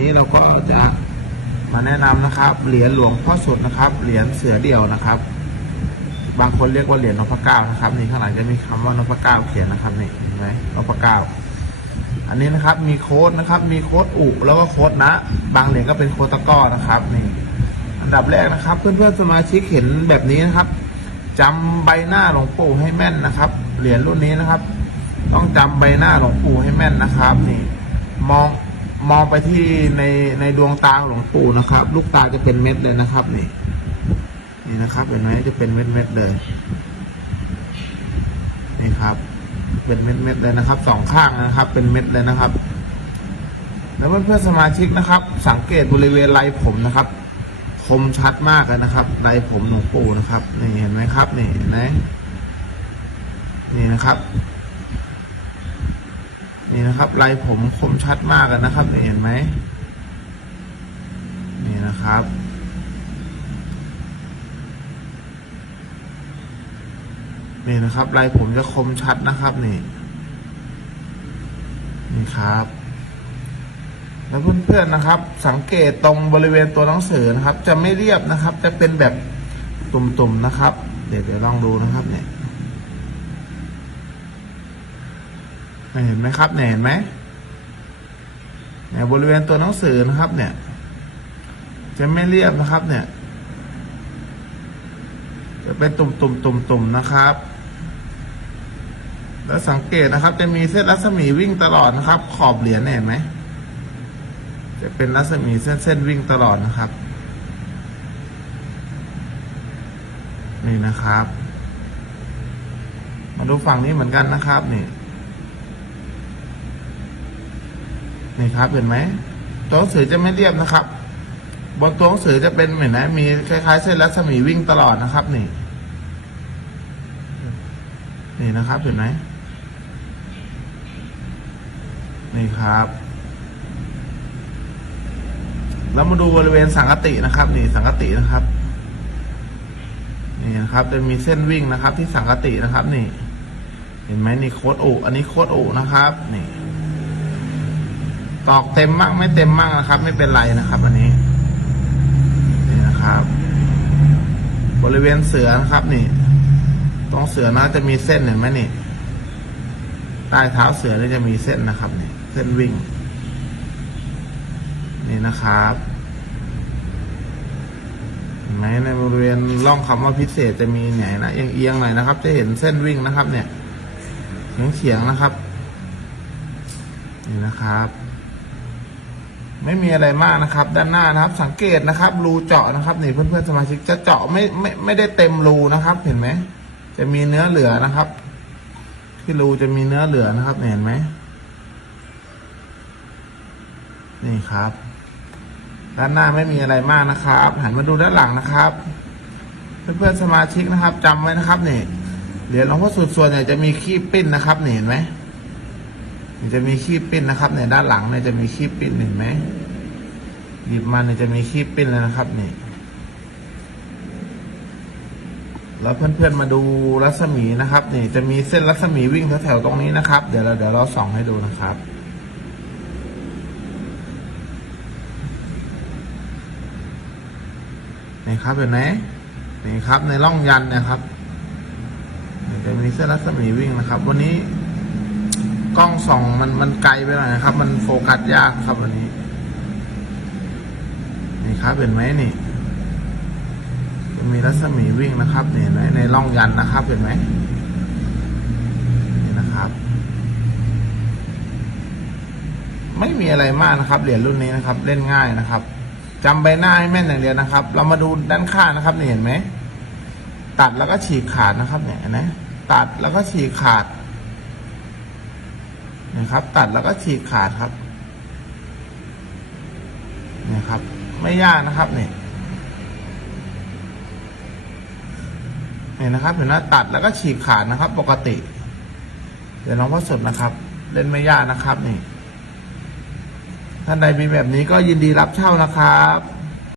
นี้เราก็จะมาแนะนำนะครับ เหรียญหลวงพ่อสดนะครับ เหรียญเสือเดี่ยวนะครับ บางคนเรียกว่าเหรียญนพเก้านะครับ นี่ข้างหลังจะมีคำว่านพเก้าเขียนนะครับนี่เห็นไหมนพเก้าอันนี้นะครับมีโค้ดนะครับ มีโค้ดอุแล้วก็โค้ดนะ บางเหรียญก็เป็นโค้ดตะก้อนะครับนี่อันดับแรกนะครับ เพื่อนๆสมาชิกเห็นแบบนี้นะครับจำใบหน้าหลวงปู่ให้แม่นนะครับ เหรียญรุ่นนี้นะครับ ต้องจำใบหน้าหลวงปู่ให้แม่นนะครับ นี่ มอง มองไปที่ในในดวงตาหลวงปู่นะครับ ลูกตาจะเป็นเม็ดเลยนะครับ นี่ นี่นะครับ เห็นไหมจะเป็นเม็ดเม็ดเลย นี่ครับ เป็นเม็ดเม็ดเลยนะครับสองข้างนะครับ เป็นเม็ดเลยนะครับ แล้วเพื่อนๆสมาชิกนะครับ สังเกตบริเวณไรผมนะครับ คมชัดมากเลยนะครับไรผมหลวงปู่นะครับ นี่เห็นไหมครับ นี่เห็นไหมนี่นะครับ นี่นะครับลายผมคมชัดมากนะครับเห็นไหมนี่นะครับ นี่นะครับลายผมจะคมชัดนะครับนี่นี่ครับ แล้วเพื่อนๆนะครับ สังเกตตรงบริเวณตัวหนังสือนะครับ จะไม่เรียบนะครับ จะเป็นแบบตุ่มๆนะครับ เดี๋ยวเดี๋ยวลองดูนะครับเนี่ย เห็นไหมครับเนี่ยเห็นไหมเนี่ยบริเวณตัวหนังสือนะครับ เนี่ย จะไม่เรียบนะครับ เนี่ย จะเป็นตุ่มตุ่มตุ่มตุ่มนะครับ แล้วสังเกตนะครับ จะมีเส้นรัศมีวิ่งตลอดนะครับ ขอบเหรียญเนี่ยเห็นไหมจะเป็นรัศมีเส้นเส้นวิ่งตลอดนะครับ นี่นะครับ มาดูฝั่งนี้เหมือนกันนะครับนี่ นี่ครับเห็นไหมตัวหนังสือจะไม่เรียบนะครับ บนตัวหนังสือจะเป็นเหมือนนะ มีคล้ายๆ เส้นรัศมีวิ่งตลอดนะครับ นี่ นี่นะครับเห็นไหมนี่ครับ แล้วมาดูบริเวณสังกตินะครับ นี่สังกตินะครับ นี่นะครับ จะมีเส้นวิ่งนะครับ ที่สังกตินะครับ นี่ เห็นไหมนี่โคดอุอันนี้โคดอุนะครับ นี่ ตอกเต็มมั่งไม่เต็มมั่งนะครับ ไม่เป็นไรนะครับอันนี้นี่นะครับ บริเวณเสือนะครับนี่ตรงเสือนะจะมีเส้นเห็นไหมนี่ใต้เท้าเสือนี่จะมีเส้นนะครับนี่เส้นวิ่ง นี่นะครับเห็นไหมในบริเวณร่องคำว่าพิเศษจะมีไหนนะเอียงๆหน่อยนะครับ จะเห็นเส้นวิ่งนะครับ เนี่ยเฉียงๆนะครับ นี่นะครับ ไม่มีอะไรมากนะครับ ด้านหน้านะครับ สังเกตนะครับ รูเจาะนะครับ นี่เพื่อนๆสมาชิกจะเจาะไม่ไม่ไม่ได้เต็มรูนะครับ เห็นไหมจะมีเนื้อเหลือนะครับ ที่รูจะมีเนื้อเหลือนะครับ เห็นไหมนี่ครับ ด้านหน้าไม่มีอะไรมากนะครับหันมาดูด้านหลังนะครับ เพื่อนๆสมาชิกนะครับจำไว้นะครับนี่เหรียญหลวงพ่อสุดส่วนใหญ่จะมีขี้ปิ้นนะครับนี่เห็นไหม มันจะมีขี้ปิ้นนะครับในด้านหลังเนี่ยจะมีขี้ปิ้นเห็นไหมหยิบมาเนี่ยจะมีขี้ปิ้นเลยนะครับนี่แล้วเพื่อนๆมาดูรัศมีนะครับนี่จะมีเส้นรัศมีวิ่งแถวๆตรงนี้นะครับ เดี๋ยวเราเดี๋ยวเราส่องให้ดูนะครับนี่ครับเห็นไหมนี่ครับในร่องยันนะครับจะมีเส้นรัศมีวิ่งนะครับ วันนี้ กล้องส่องมันมันไกลไปหน่อยนะครับ มันโฟกัสยากครับวันนี้ นี่ครับเห็นไหมนี่จะมีรัศมีวิ่งนะครับนี่เห็นไหมในร่องยันนะครับเห็นไหมนี่นะครับ ไม่มีอะไรมากนะครับเหรียญรุ่นนี้นะครับ เล่นง่ายนะครับจำใบหน้าให้แม่นอย่างเดียวนะครับ เรามาดูด้านข้างนะครับนี่เห็นไหมตัดแล้วก็ฉีกขาดนะครับ เนี่ยนไหมตัดแล้วก็ฉีกขาด นะครับ ตัดแล้วก็ฉีกขาดครับเนี่ยครับ ไม่ยากนะครับเนี่ยเนี่ยนะครับเห็นไหมตัดแล้วก็ฉีกขาดนะครับ ปกติ เดี๋ยวน้องพ่อสดนะครับ เล่นไม่ยากนะครับนี่ท่านใดมีแบบนี้ก็ยินดีรับเช่านะครับ